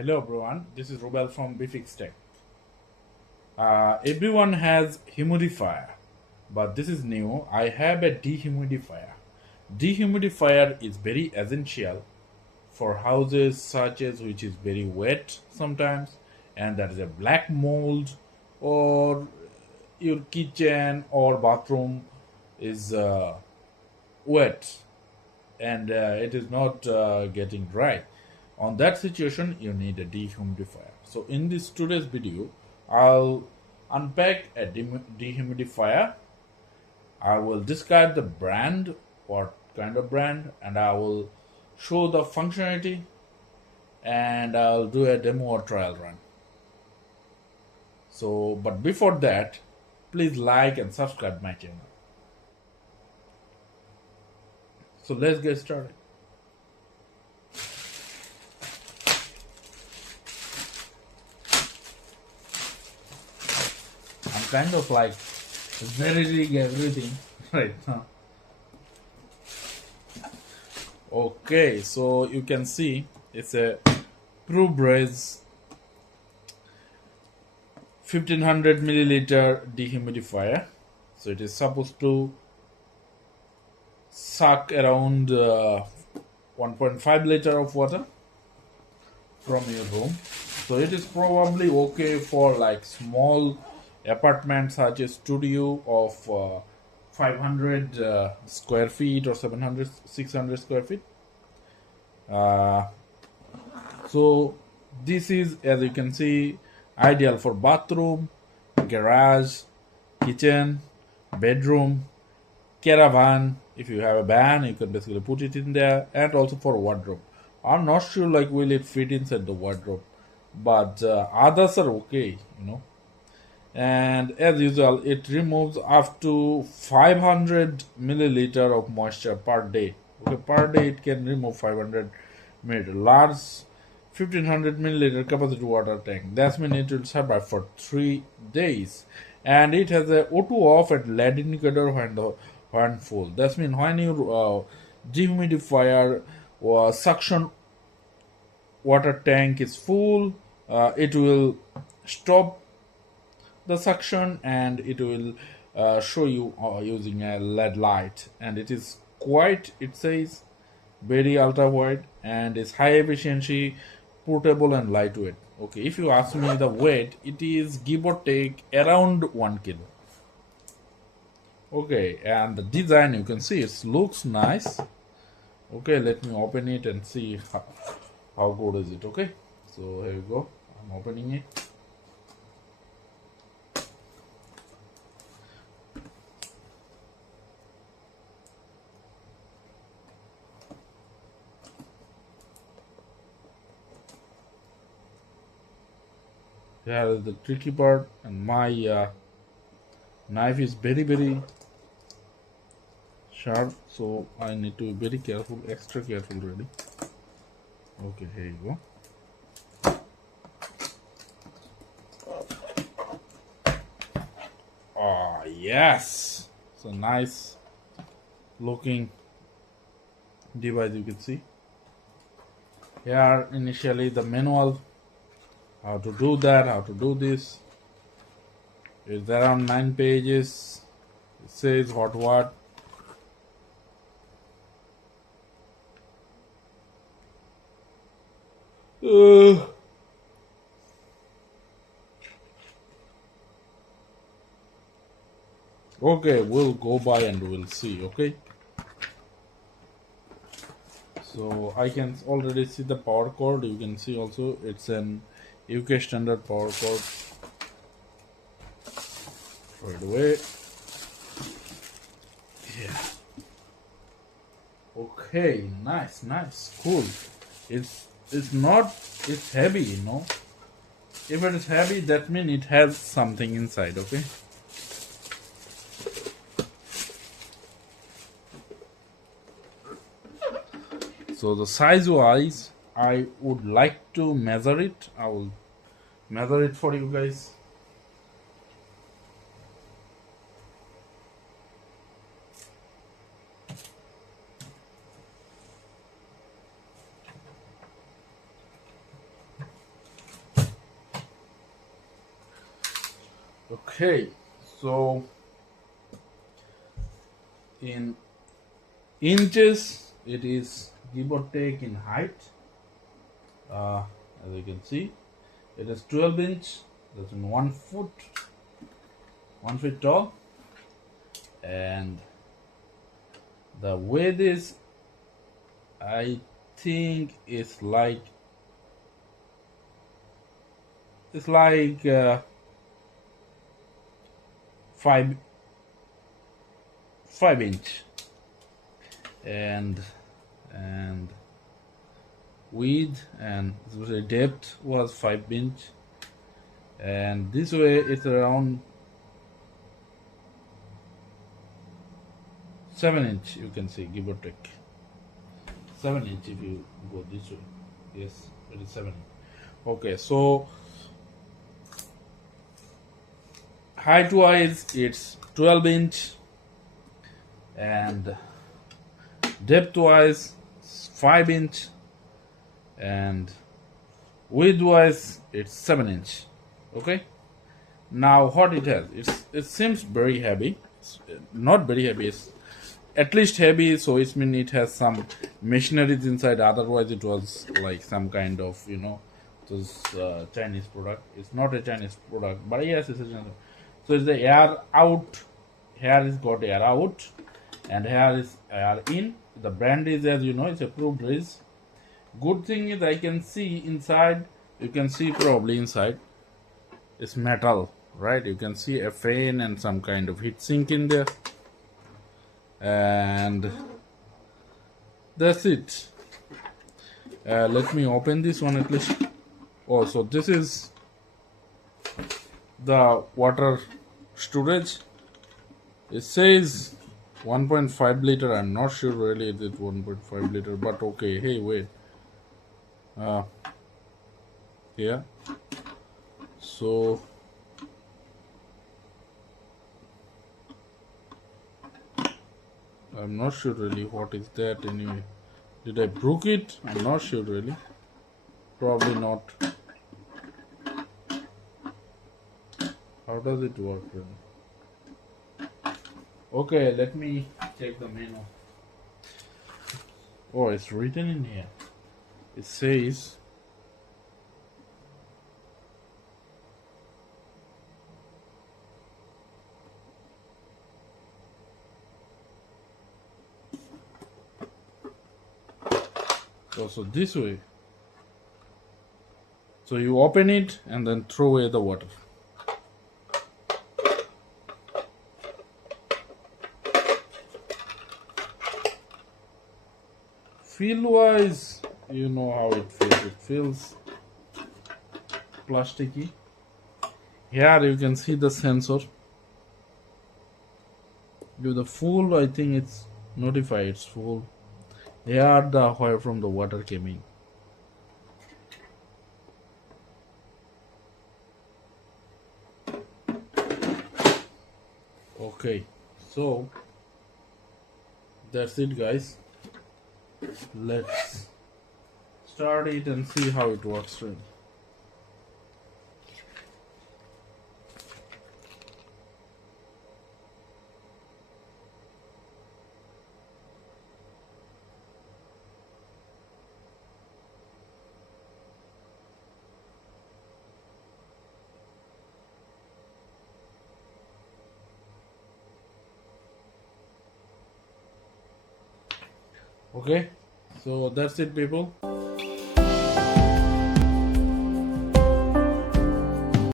Hello everyone, this is Rubel from Bfix Tech. Everyone has humidifier, but this is new. I have a dehumidifier. Dehumidifier is very essential for houses such as which is very wet sometimes, and there is a black mold, or your kitchen or bathroom is wet and it is not getting dry. On that situation, you need a dehumidifier. So in this today's video, I'll unpack a dehumidifier. I will describe the brand, what kind of brand, and I will show the functionality, and I'll do a demo or trial run. So, but before that, please like and subscribe my channel. So let's get started. I'm kind of like zeroing everything right now. Okay, so you can see it's a ProBreeze 1500 milliliter dehumidifier. So it is supposed to suck around 1.5 liter of water from your room. So it is probably okay for like small apartments such as studio of 500 square feet or 700 600 square feet. So this is, as you can see, ideal for bathroom, garage, kitchen, bedroom, caravan. If you have a van, you can basically put it in there, and also for wardrobe. I'm not sure like will it fit inside the wardrobe, but others are okay, and as usual it removes up to 500 milliliter of moisture per day. Okay, per day it can remove 500 milliliter. Large 1500 milliliter capacity water tank, that means it will survive for 3 days, and it has a O2 off at LED indicator when full. That means when your dehumidifier suction water tank is full, it will stop the suction and it will show you using a LED light, and it is quite, it says, very ultra wide and is high efficiency, portable and lightweight. Okay, if you ask me the weight, it is give or take around 1 kilo. Okay, and the design, you can see it looks nice. Okay, let me open it and see how good is it. Okay, so here you go, I'm opening it. Here is the tricky part, and my knife is very sharp, so I need to be very careful, extra careful really. Okay, here you go. Oh yes, it's a nice looking device. You can see here initially the manual, how to do that, how to do this. It's around 9 pages. It says what. Okay, we'll go by and we'll see. Okay, so I can already see the power cord. You can see also it's an UK standard power cord. Right away. Yeah. Okay, nice, cool. It's not, it's heavy, If it is heavy, that means it has something inside. Okay. So the size wise, I would like to measure it. I will measure it for you guys. Okay, so in inches it is give or take in height. As you can see, it is 12 inch. That's in 1 foot, 1 feet tall, and the width is, I think, it's like 5 inch, and and width and the depth was 5 inch, and this way it's around 7 inch. You can see, give or take 7 inch if you go this way. Yes, it is 7 inch. Okay, so height wise it's 12 inch, and depth wise 5 inch, and width wise it's 7 inch. Okay, now what it has, it seems very heavy. It's not very heavy, it's at least heavy, so it means it has some machineries inside. Otherwise it was like some kind of, this Chinese product. It's not a Chinese product, but yes, it's a Chinese. So it's the air out. Here is got air out, and here is air in. The brand is, as you know, it's a ProBreeze. Good thing is I can see inside. You can see probably inside it's metal, right? You can see a fan and some kind of heat sink in there, and that's it. Let me open this one at least. Oh, so this is the water storage. It says 1.5 liter. I'm not sure really it is 1.5 liter, but okay. Hey, wait. Yeah. So I'm not sure really what is that anyway. Did I broke it? I'm not sure really. Probably not. How does it work really? Okay, let me check the menu. Oh, it's written in here. It says so this way. So you open it and then throw away the water. Feel wise, you know how it feels. It feels plasticky. Here you can see the sensor. Give the full, I think it's notified it's full. Here the where from the water came in. Okay, so that's it, guys. Let's start it and see how it works really. Okay, so that's it, people.